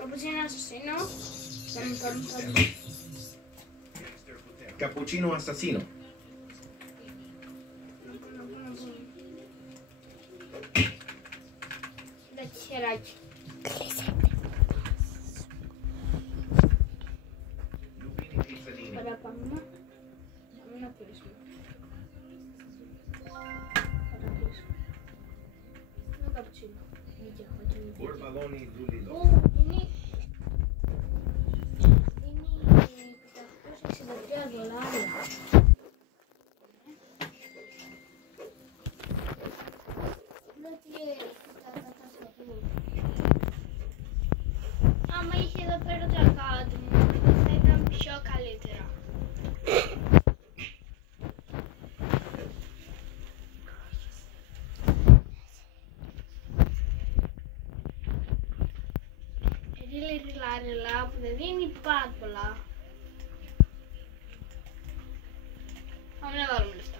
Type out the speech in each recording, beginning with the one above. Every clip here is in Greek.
Cappuccino assassino. Cappuccino assassino. Δαχτυλάκι. Ωραία, πάμε να κλείσουμε. Θα κλείσουμε. Ένα καπουτσίνο. Μπορμπαλόνι δούλιδο. Είναι $563. Άμα είχε εδώ πέρα το αρκάδι μου, θα ήταν πιο καλύτερα. Ριλά που δεν δίνει πάρα πολλά. Πάμε να βάλουμε λεφτά.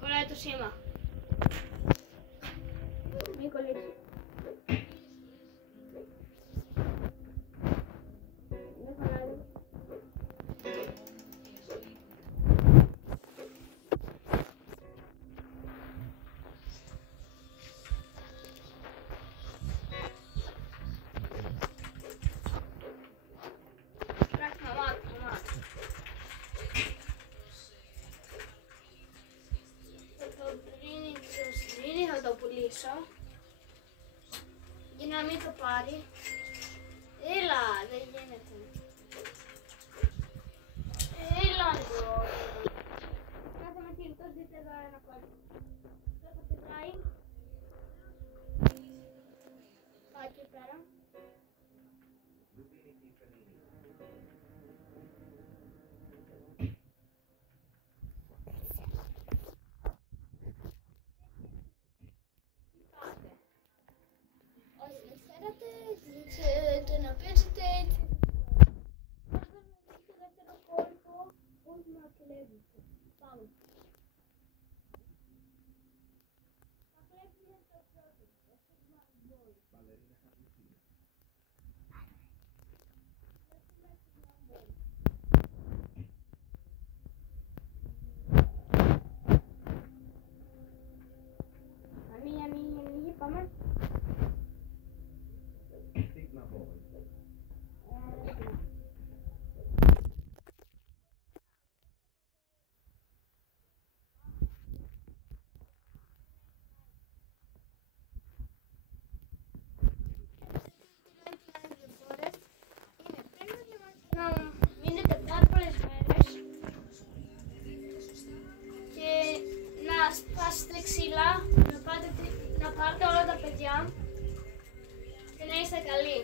Κολλάει το σήμα. Μην κολλήσει. Δεν κολλάει. Θα το πουλήσω για να μην το πάρει. Έλα, δεν γίνεται. Έλα εδώ. Κάθε με κινητός, δείτε εδώ ένα κόλλο. Αυτό θα πετάει. Πάει εκεί πέρα. Ξέρετε να παίζετε έτσι. Όταν έχει το δεύτερο κόλπο, όλοι να κλέβετε. Πάμε. Θα κλέβουμε το πρώτο. Μπαλερίνα καπουτσίνο. Ανοίγει, πάμε. Μείνετε πάρα πολλές μέρες και να σπάσετε ξύλα, να πάρετε όλα τα παιδιά και να είστε καλοί.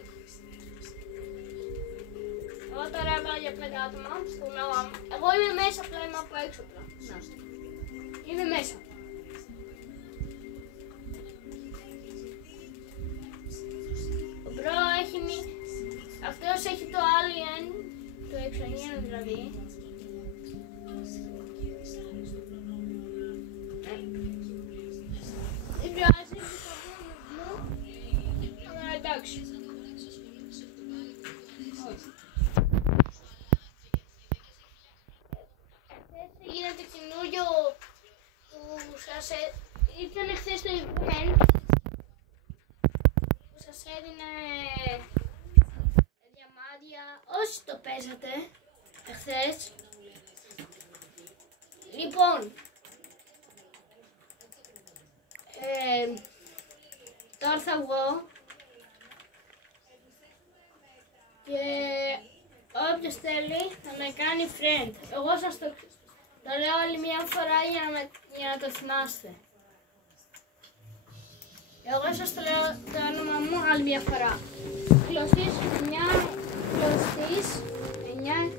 Εγώ τώρα έβαλα για 5 άτομα στο ναό μου. Εγώ είμαι μέσα, απλά είμαι από έξω απλά. Είμαι μέσα. Ο μπρο έχει αυτός έχει το Alien, το εξωγήινο δηλαδή. Δεν πειράζει, αλλά εντάξει. Γίνεται καινούριο που σας ήρθανε χθες το event που σας έδινε διαμάντια όσοι το παίζατε εχθές. Λοιπόν, τώρα θα βγω και όποιος θέλει θα με κάνει friend. Εγώ σας το λέω άλλη μια φορά για να το θυμάστε. Εγώ σας το λέω το όνομα μου άλλη μια φορά. Κλωσής, μια τέλος της 9.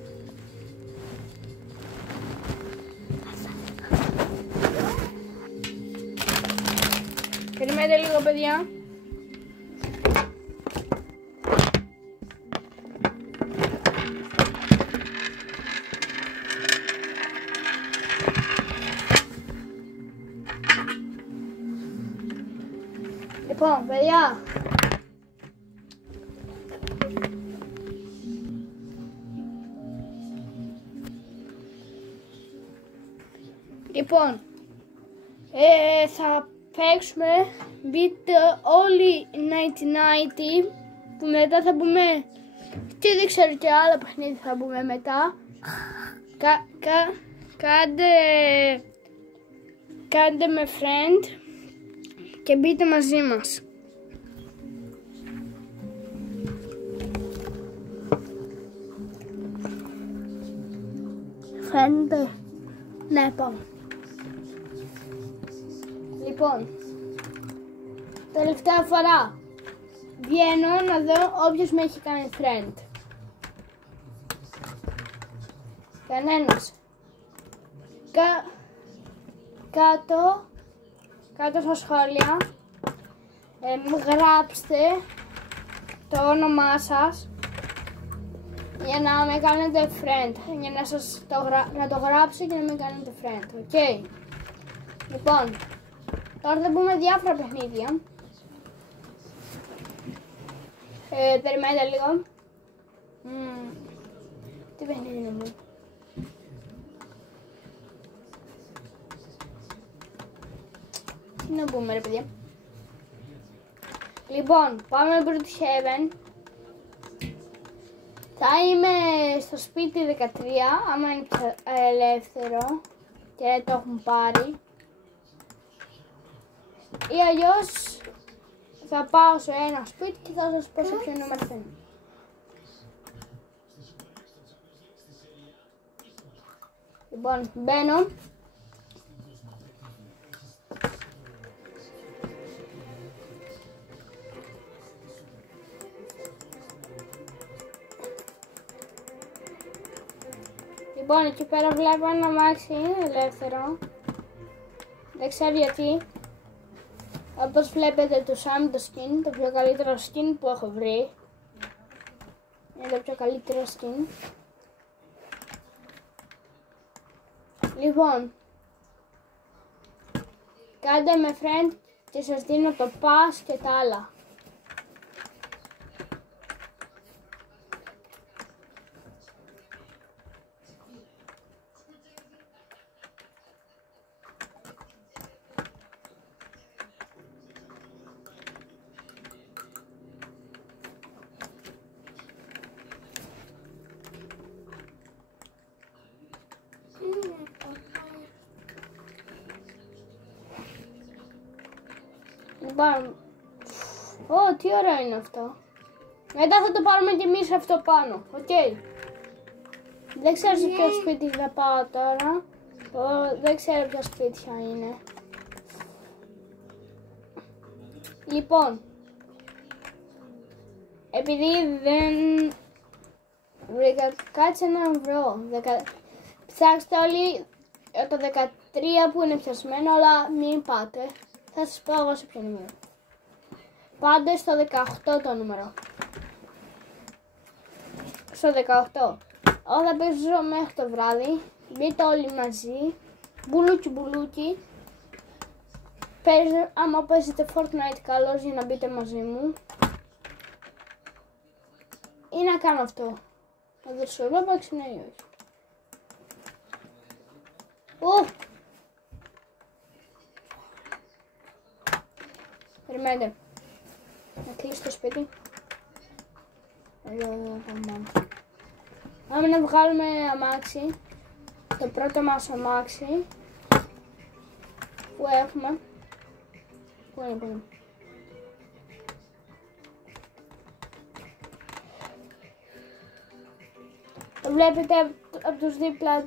Περιμένετε λίγο, παιδιά. Λοιπόν, παιδιά. Λοιπόν, θα παίξουμε beat όλοι 90-90 που μετά θα μπούμε και δεν ξέρω και άλλα παιχνίδια θα μπούμε μετά. Κάντε με friend και μπείτε μαζί μας. Φαίνεται. Ναι, πάμε. Λοιπόν, τελευταία φορά βγαίνω να δω όποιος με έχει κάνει friend. Κανένας. Κάτω στα σχόλια γράψτε το όνομά σας για να με κάνετε friend, για να το γράψω και να με κάνετε friend, ok. Λοιπόν, τώρα θα μπούμε διάφορα παιχνίδια. Περιμένετε λίγο. Τι παιχνίδι είναι μου? Τι να μπούμε, ρε παιδιά? Λοιπόν, πάμε με Brute Heaven. Θα είμαι στο σπίτι 13, άμα είναι ελεύθερο και το έχουν πάρει. Ή αλλιώς θα πάω σε ένα σπίτι και θα σας πω σε ποιο νούμερο θα είναι. Λοιπόν, μπαίνω. Λοιπόν, εκεί πέρα βλέπω ένα αμάξι ελεύθερο. Δεν ξέρω γιατί. Όπως βλέπετε το Sam το skin, το πιο καλύτερο skin που έχω βρει. Είναι το πιο καλύτερο skin. Λοιπόν, κάντε με friend και σας δίνω το pass και τα άλλα. Λοιπόν, τι ωραίο είναι αυτό. Μετά θα το πάρουμε και εμείς αυτό πάνω, οκ. Δεν ξέρω σε ποιο σπίτι θα πάω τώρα. Δεν ξέρω ποια σπίτια είναι. Λοιπόν, επειδή δεν βρήκα, κάτσε να βρω. Ψάξτε όλοι το 13 που είναι πιασμένο, αλλά μην πάτε. Θα σας πω εγώ σε ποιο νούμερο. Πάντε στο 18 το νούμερο. Στο 18. Εγώ θα παίζω μέχρι το βράδυ. Μπείτε όλοι μαζί. Μπουλούκι μπουλούκι. Άμα παίζετε Fortnite καλώς για να μπείτε μαζί μου. Ή να κάνω αυτό. Να δώσω Robux, ναι ή όχι. Περιμένετε. Να κλείσω το σπίτι. Πάμε να βγάλουμε αμάξι. Το πρώτο μας αμάξι που έχουμε. Πού είναι? Το βλέπετε από τους δίπλα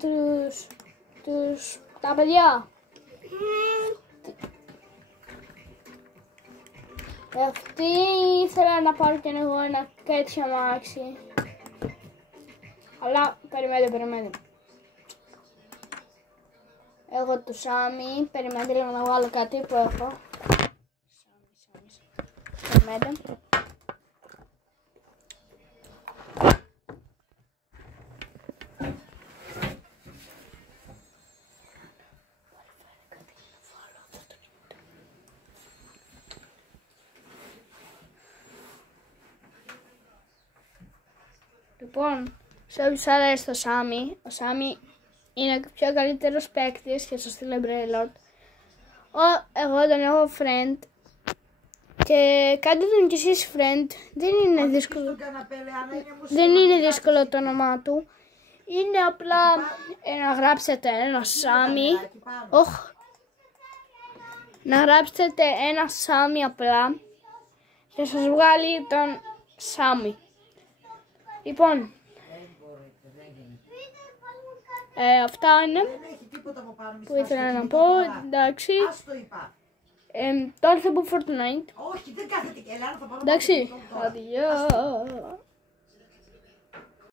τα παιδιά. Αυτή ήθελα να πάρω και εγώ ένα τέτοιο αμάξι. Αλλά περιμένετε. Εγώ του Σάμι, περιμένετε λίγο να βγάλω κάτι που έχω. Περιμένετε. Λοιπόν, σε όποιους αρέσει το Σάμι, ο Σάμι είναι ο πιο καλύτερος παίκτης και στο στείλε Braylord. Εγώ τον έχω friend και κάντε τον κι εσείς friend, δεν είναι δύσκολο. Δεν είναι δύσκολο το όνομά του. Είναι απλά να γράψετε ένα Σάμι. Να γράψετε ένα Σάμι απλά και σας βγάλει τον Σάμι. Λοιπόν, αυτά είναι που ήθελα να πω, εντάξει. Τώρα θα πω Fortnite. Όχι, δεν κάθεται και ελάνα, θα πάρω. Εντάξει, αδειό.